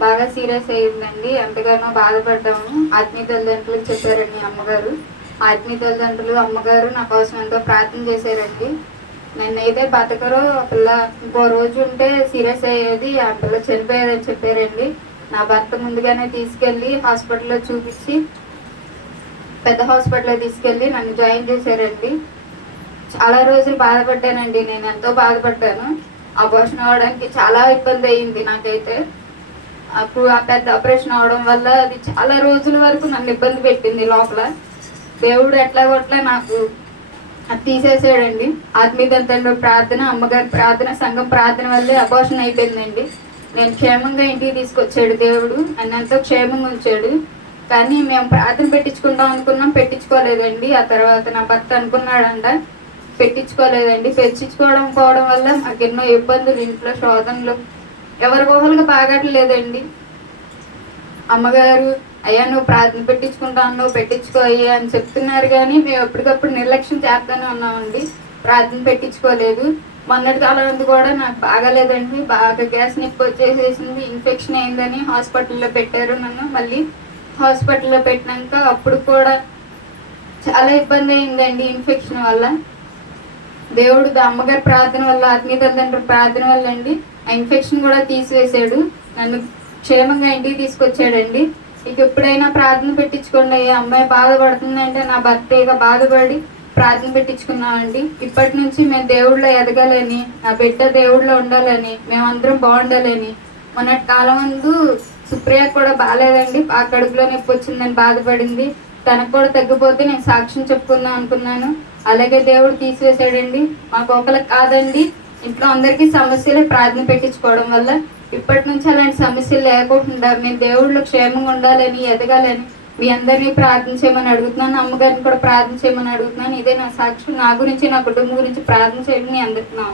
బాగా సీరియస్ అయ్యిందండి. ఎంతగానో బాధపడ్డాము. ఆత్మీయ తల్లిదండ్రులకు చెప్పారండి అమ్మగారు. ఆత్మీయ తల్లిదండ్రులు అమ్మగారు నా కోసం ఎంతో ప్రార్థన చేశారండి. నన్నైతే అయితే బతకరు ఆ పిల్ల ఇంకో రోజు ఉంటే సీరియస్ అయ్యేది ఆ పిల్ల చనిపోయేదని చెప్పారండి. నా భర్త ముందుగానే తీసుకెళ్ళి హాస్పిటల్లో చూపించి పెద్ద హాస్పిటల్లో తీసుకెళ్ళి నన్ను జాయిన్ చేశారండి. చాలా రోజులు బాధపడ్డానండి. నేను ఎంతో బాధపడ్డాను. అబార్షన్ అవ్వడానికి చాలా ఇబ్బంది అయ్యింది నాకైతే. అప్పుడు ఆ పెద్ద ఆపరేషన్ అవడం వల్ల అది చాలా రోజుల వరకు నన్ను ఇబ్బంది పెట్టింది లోపల. దేవుడు ఎట్లా కొట్లా నాకు అది తీసేసాడండి. ఆత్మీయ తండ్రి ప్రార్థన అమ్మగారి ప్రార్థన సంఘం ప్రార్థన వల్లే అబార్షన్ అయిపోయిందండి. నేను క్షేమంగా ఇంటికి తీసుకొచ్చాడు దేవుడు. నన్ను ఎంతో క్షేమంగా ఉంచాడు. కానీ మేము ప్రార్థన పెట్టించుకుందాం అనుకున్నాం పెట్టించుకోలేదండి. ఆ తర్వాత నా భర్త అనుకున్నాడంట పెట్టించుకోలేదండి. పెట్టించుకోవడం పోవడం వల్ల మాకు ఎన్నో ఇబ్బందులు ఇంట్లో శోధనలు ఎవరి ఊహలకు బాగట్లేదండి అమ్మగారు అయ్యా నువ్వు ప్రార్థన పెట్టించుకుంటాను నువ్వు పెట్టించుకో అయ్యా అని చెప్తున్నారు కానీ మేము ఎప్పటికప్పుడు నిర్లక్ష్యం చేస్తూనే ఉన్నామండి. ప్రార్థన పెట్టించుకోలేదు. మొన్నటి కాలం అందు కూడా నాకు బాగాలేదండి. బాగా గ్యాస్ నొప్పి వచ్చేసేసింది ఇన్ఫెక్షన్ అయిందని హాస్పిటల్లో పెట్టారు నన్ను. మళ్ళీ హాస్పిటల్లో పెట్టినాక అప్పుడు కూడా చాలా ఇబ్బంది అయిందండి ఇన్ఫెక్షన్ వల్ల. దేవుడు అమ్మగారి ప్రార్థన వల్ల ఆత్మీయ తల్లిదండ్రుల ప్రార్థన వల్ల అండి ఆ ఇన్ఫెక్షన్ కూడా తీసివేశాడు. నన్ను క్షేమంగా ఇంటికి తీసుకొచ్చాడండి. ఇక ఎప్పుడైనా ప్రార్థన పెట్టించుకోండి అయ్యా. అమ్మాయి బాధపడుతుందంటే నా భర్త ఇక బాధపడి ప్రార్థన పెట్టించుకున్నామండి. ఇప్పటి నుంచి మేము దేవుళ్ళో ఎదగాలని నా బిడ్డ దేవుళ్ళో ఉండాలని మేమందరం బాగుండాలని. మొన్నటి కాలం ముందు సుప్రియ కూడా బాగాలేదండి. ఆ కడుపులో నొప్పి వచ్చిందని బాధపడింది. తనకు కూడా తగ్గిపోతే నేను సాక్ష్యం చెప్పుకుందాం అనుకున్నాను. అలాగే దేవుడు తీసివేశాడండి. మాకు ఒకరికి కాదండి. ఇంట్లో అందరికీ సమస్యలే ప్రార్థన పెట్టించుకోవడం వల్ల ఇప్పటి నుంచి అలాంటి సమస్యలు లేకుండా మేము దేవుళ్ళు క్షేమంగా ఉండాలని ఎదగాలని మీ అందరినీ ప్రార్థన చేయమని అడుగుతున్నాను. అమ్మగారిని కూడా ప్రార్థన చేయమని అడుగుతున్నాను. ఇదే నా సాక్ష్యం. నా గురించి నా కుటుంబం గురించి ప్రార్థన చేయడం మీ అందరికీ నా